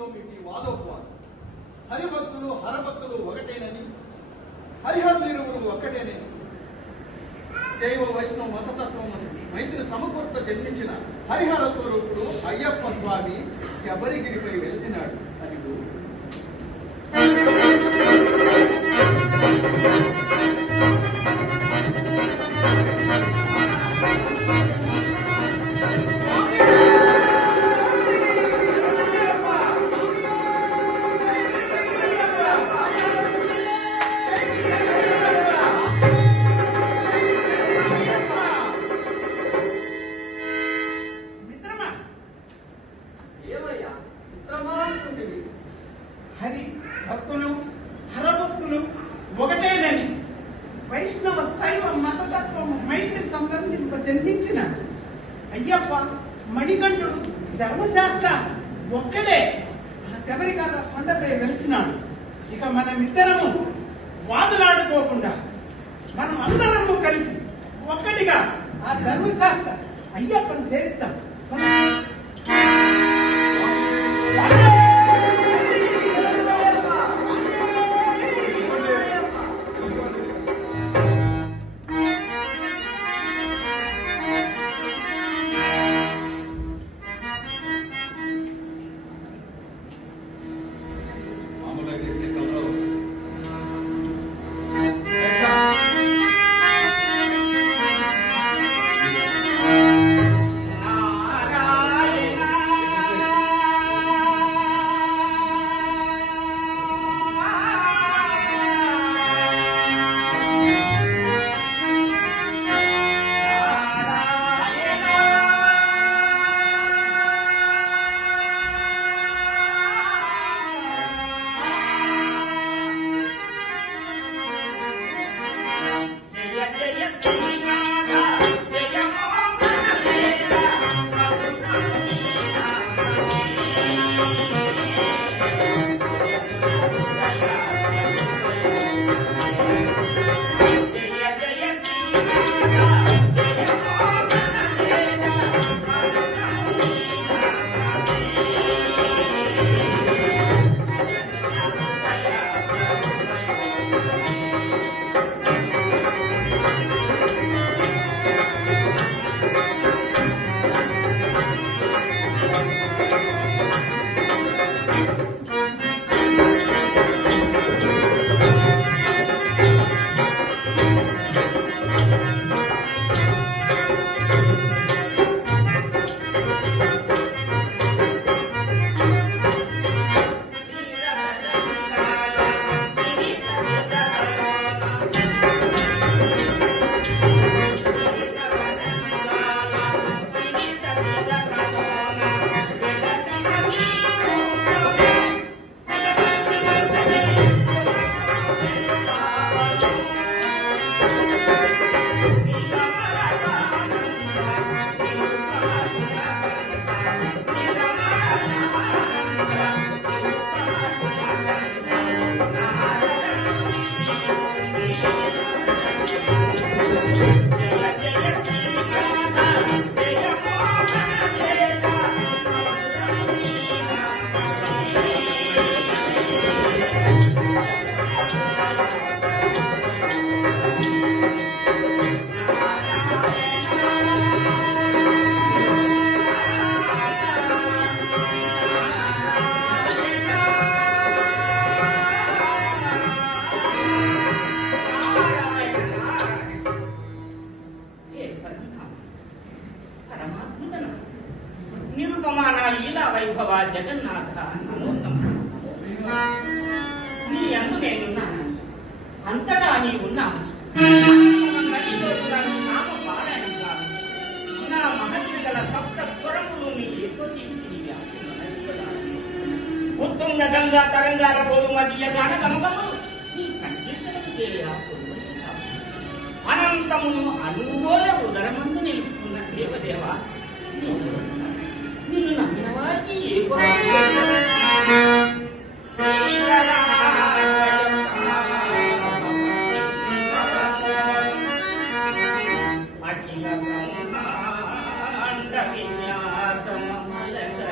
వీటిలో మీకు వాదోపవాదం. హరిభక్తులు హరభక్తులు ఒకటేనని, హరిహరులిరువురు ఒక్కటేనని, శైవ వైష్ణవ మతతత్వం మైత్రి సమకూర్త జన్మించిన హరిహర స్వరూపుడు అయ్యప్ప స్వామి శబరిగిరిపై వెలిసినాడు అని హరి భక్తులు హరభక్తులు ఒకటేనని వైష్ణవ శైవ మతతత్వము మైత్రి సంబంధింప జన్మించిన అయ్యప్ప మణికంఠుడు ధర్మశాస్త్ర ఒక్కడే ఆ శబరిమల కొండపై వెలిసినాడు. ఇక మనమిద్దరము వాదులాడుకోకుండా మనం అందరము కలిసి ఒక్కటిగా ఆ ధర్మశాస్త్ర అయ్యప్పని సేవిద్దాం. నిరుపమాన లీలా వైభవ జగన్నాథ నమోత్తమ. నీ అందు నేనున్నాను, అంతటా నీ ఉన్నావు. నామ పారాయణం కాదు, నా మహతిని గల సప్త స్వరములు నీ ఉత్తుంగ గంగా తరంగాల గోలు మధ్య గాన గమగములు నీ సంకీర్తనం చేయ అనంతమును అనుగోల ఉదరమందు నిలుపుకున్న దేవదేవ, నిన్ను నమ్మిన వారికి ఏ అఖిల బ్రహ్మాండ విన్యాసమలకర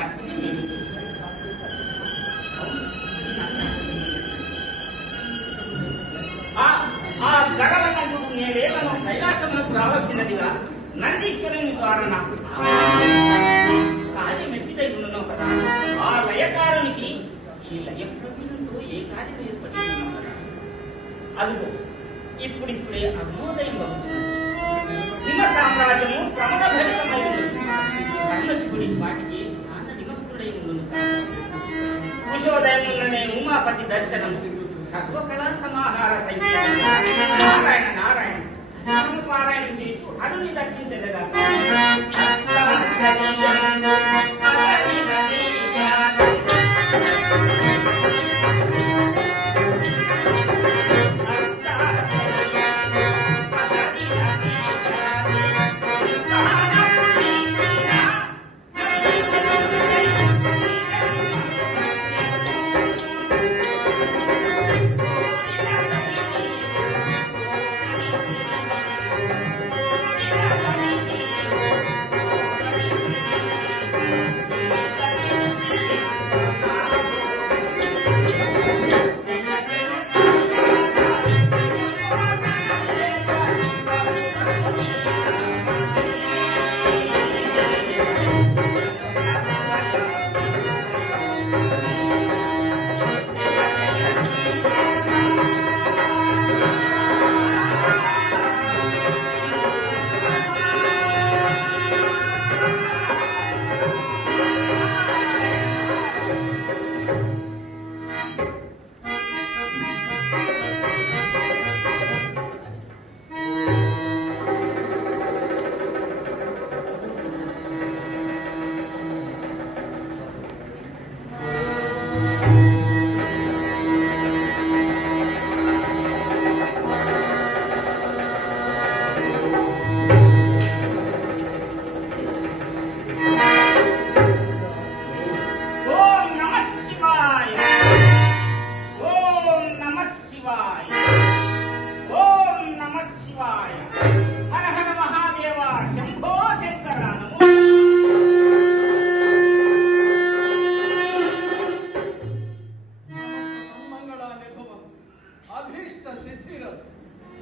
కర్తవ్యం ఆ గడల నందుకు నేనేలను కైలాసములకు రావాల్సినదిగా నందీశ్వరుని ద్వారా నాకు కార్యం ఎట్టిదై ఉన్నావు కదా. ఆ లయకారునికి ఈ లయ ప్రపంచంతో ఏ కార్యం ఏర్పడి ఉన్నావు కదా. అదుగో ఇప్పుడిప్పుడే అరుణోదయం అవుతుంది. హిమ సామ్రాజ్యము ప్రమద భరితమై ఉన్నది. కర్ణశివుడి వాటికి ధ్యాన నిమగ్నుడై ఉన్నది. కుశోదయములనే ఉమాపతి దర్శనం సర్వకళా సమాహార సంకేతం. నారాయణ నారాయణ పారాయణం చేయొచ్చు. అరుణి దర్శించదగా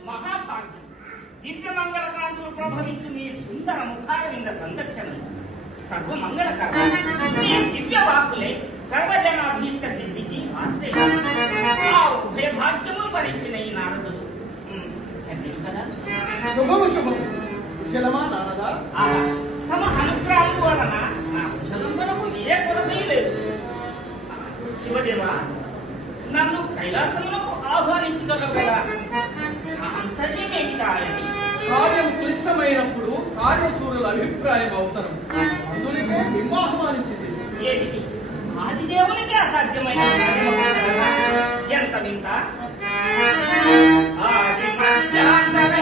మహాభాగ్యం. దివ్యమంగళకాంతులు ప్రభవించు మీ సుందర ముఖారవింద సందర్శనం సర్వమంగళకరం. మీ దివ్య వాక్కులే సర్వజనాభీష్ట సిద్ధికి ఆశ్రయం. ఆ ఉభయ భాగ్యములు భరించిన ఈ నారదుడు కదా. శుభము శుభము. కుశలమా నారదా? తమ అనుగ్రహం వలన నా కుశలంబనకు ఏ కొరతీ లేదు. శివదేవా, నన్ను కైలాసములకు ఆహ్వానించగలవు కదా. అంతర్యమేమిటాయని కార్యం క్లిష్టమైనప్పుడు కార్యశూరుల అభిప్రాయం అవసరం. అందుకే నిన్ను ఆహ్వానించింది. ఏమిటి ఆదిదేవునికి అసాధ్యమైన ఎంత వింత. ఆది మధ్యాంతర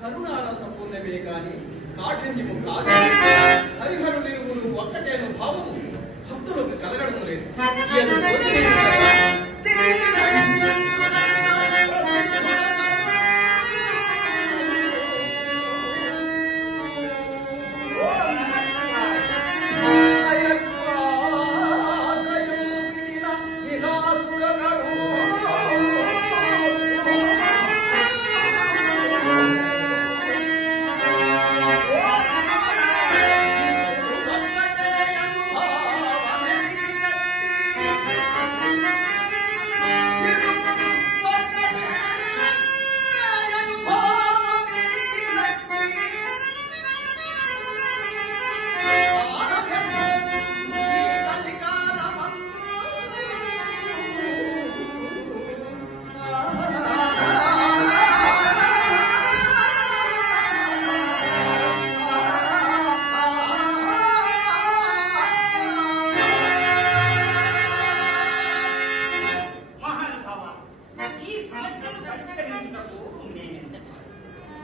కరుణారసపూర్ణమే కాని కాఠిన్యము కాదు. హరిహరులిరువులు ఒక్కటేను భావము భక్తులకు కలగడం లేదు. Thank you.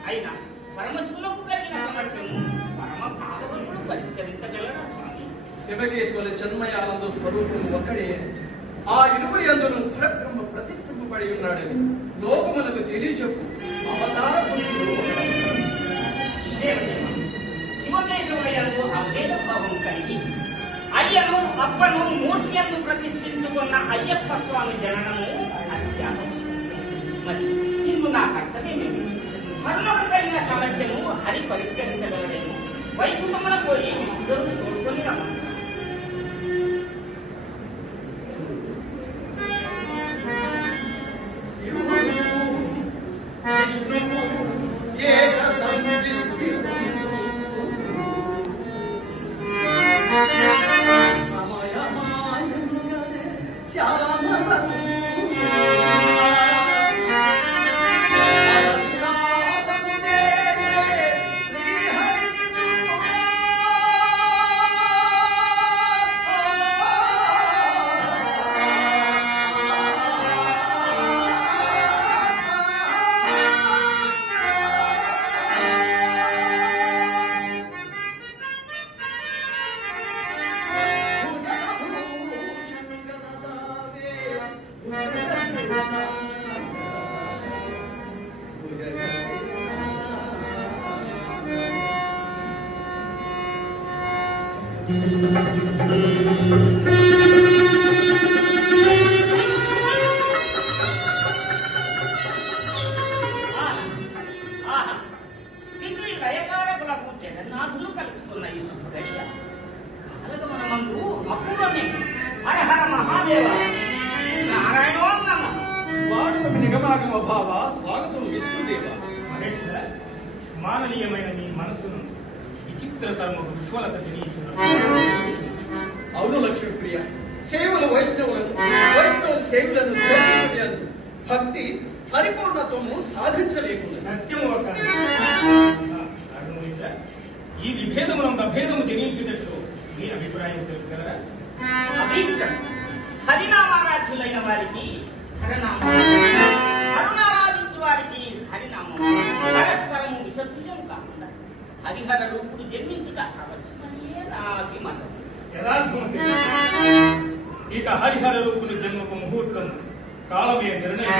అయినా పరమశివులకు కలిగిన సమస్యను పరమ భాగవతుడు పరిష్కరించగలరా స్వామి? శివకేశ్వర జన్మయానంద స్వరూపము ఒక్కడే. ఆ ఇరువురి యందును పరబ్రహ్మ ప్రతిష్ఠింపబడి ఉన్నాడని లోకములకు తెలియచెప్పు. అవతార పురుషుడు దేవదేవ, శివకేశవులందు అభేద భావం కలిగి అయ్యను అప్పను మూర్తి యందు ప్రతిష్ఠించుకున్న అయ్యప్ప స్వామి జననము అత్యావశ్యం. మరి ఇందు నా కర్తవ్యమేమి? హరులకు కలిగిన సమస్యను హరి పరిష్కరించగలడేమో. వైకుంఠమున పోయి విష్ణువును తోడుకొని రమ్మ. స్థితి లయకారకులకు జగన్నాథులు కలుసుకున్న ఈ శుభగడియ కాలగమనమందు అపూర్వమే. హర హర మహాదేవ, నారాయణోం నమః. స్వాగతం నిగమాగమ భావ, స్వాగతం విష్ణుదేవ. మహేశ్వర, మాననీయమైన నీ మనస్సును విచిత్రతరముకు విశ్వలత తెలియచున్నాను. అవును లక్ష్మీప్రియ, సేవలు వైష్ణవులను సేవలను దర్శించలేదు. భక్తి పరిపూర్ణత్వము సాధించలేకుండా సత్యము ఒక ఈ విభేదమునంత భేదము తెలియచుటట్లు మీ అభిప్రాయం తెలుపుగలరా? అభీష్టం హరినామారాధ్యులైన వారికి హరనామం, హరునారాధించు వారికి హరినామం పరస్పరము విసతుల్యం కాకుండా హరిహర రూపుడు జన్మించుట అవశ్యమనే నా అభిమతం. యథార్థము ఇక హరిహర రూపుని జన్మకు ముహూర్తం కాలమే నిర్ణయం.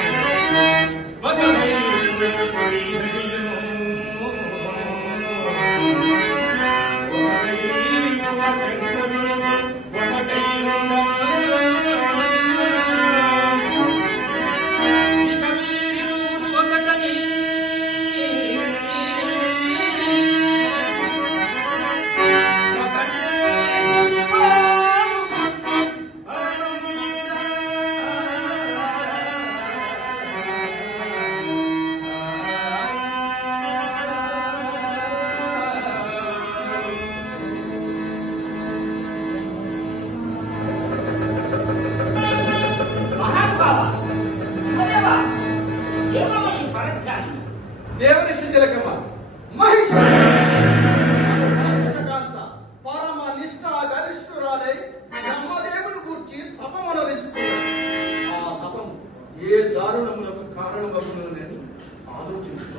దేవనిషి తిలకమ మహేశ్వర పరమ నిష్ఠ గరిష్ఠురాలై బ్రహ్మదేవుని గూర్చి తపమనరించుకున్నాడు. ఆ తపం ఏ దారుణములకు కారణమగును నేను ఆలోచించుకున్నాను.